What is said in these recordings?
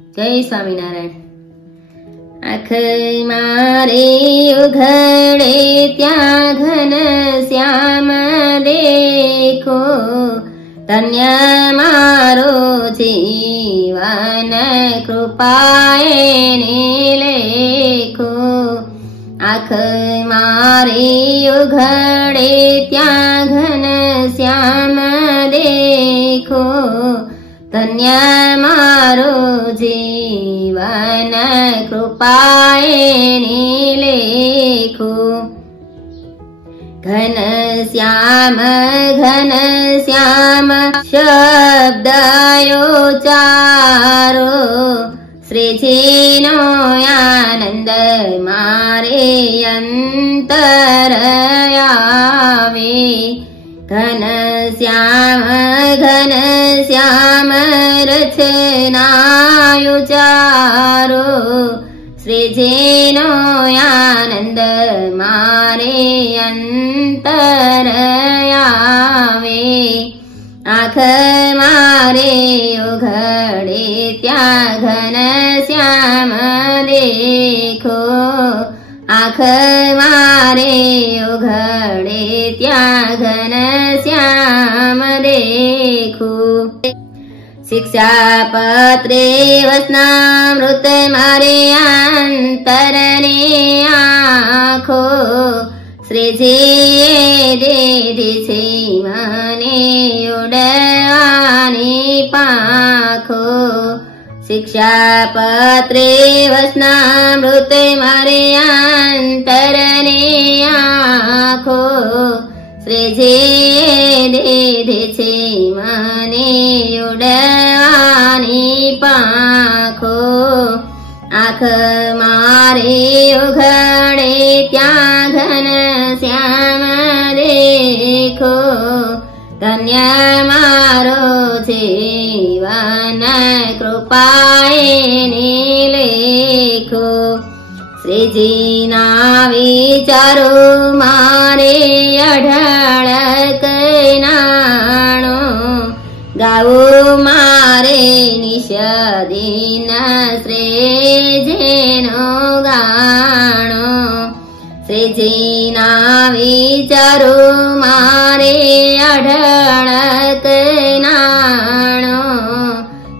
जय स्वामीनारायण। आँख मारे उघड़े त्या घन श्याम देखो, धन्य मारो जीवन कृपाए लेखो। आँख मारे उघड़े त्या घन श्याम देखो, धन्य मारो जीवन कृपाए लेखो। घन श्याम शब्द उच्चारो, श्रीजीनो आनंद मारे अंतर आवे। घन श्याम रचना उच्चारो, श्रीजीनो आनंद मारे अंतर आवे। आँख मारे उघड़े त्या घन श्याम देखो, आँख मारे उघड़े त्या घन श्याम देखो। शिक्षापत्रे वचनामृत मारे अंतरने आँखो, श्रीजीए दीधी छे मने उड़वानी पाखो। शिक्षापत्रे वचनामृत मारे अंतरने आँखो, श्रीजीए दीधी छे मने उड़वानी पाखो। आँख मारे उघड़े त्या घन श्याम देखो, धन्य मारो जीवन कृपाए लेखो। श्रीजीना विचारो मारे अढळक नाणो, गावो मारे निशदीन श्रीजेनो गाणो। श्रीजीना विचारो मारे अढळक नाणो,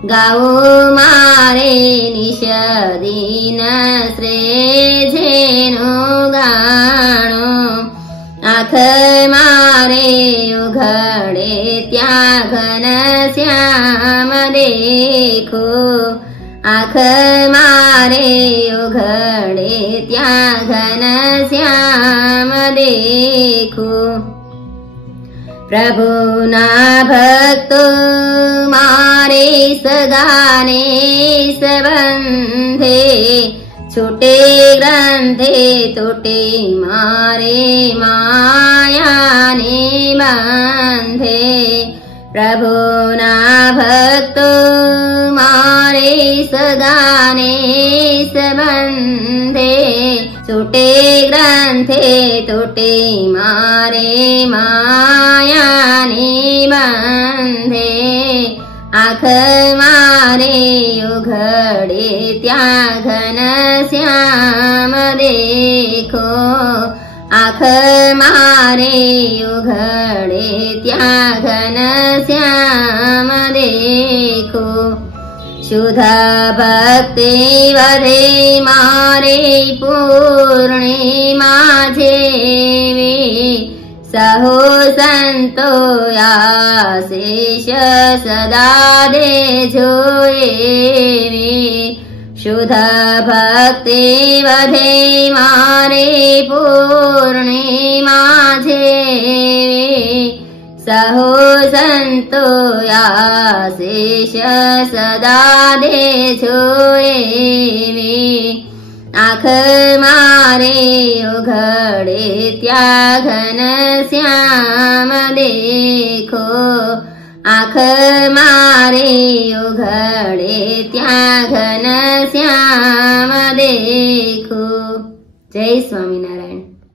गावो मारे निशदीन श्रीजेनो गाणो। आँख मारे उघड़े त्या घन श्याम देखो, आँख मारे उघड़े त्या घन श्याम देखो। प्रभुना भक्तो मारे सगाने संबंधे, छूटे ग्रंथे टूटे मारे मायाने बांधे। प्रभुना भक्तो मारे सगाने संबंधे, छूटे ग्रंथे टूटे मारे मायाने बांधे। आँख मारे उघड़े त्या घन श्याम देखो, आँख मारे उघड़े त्या घन श्याम देखो। शुद्ध भक्ति वधे मारे पूर्णिमा जेवी, सहो संतो आशीष सदा देजो एवी। शुद्ध भक्ति वधे मारे पूर्णिमा जेवी, सहो संतो आशीष सदा देजो एवी। आँख मारे उघड़े त्या घन श्याम देखो, आँख मारे उघड़े त्या घन श्याम देखो। जय स्वामीनारायण।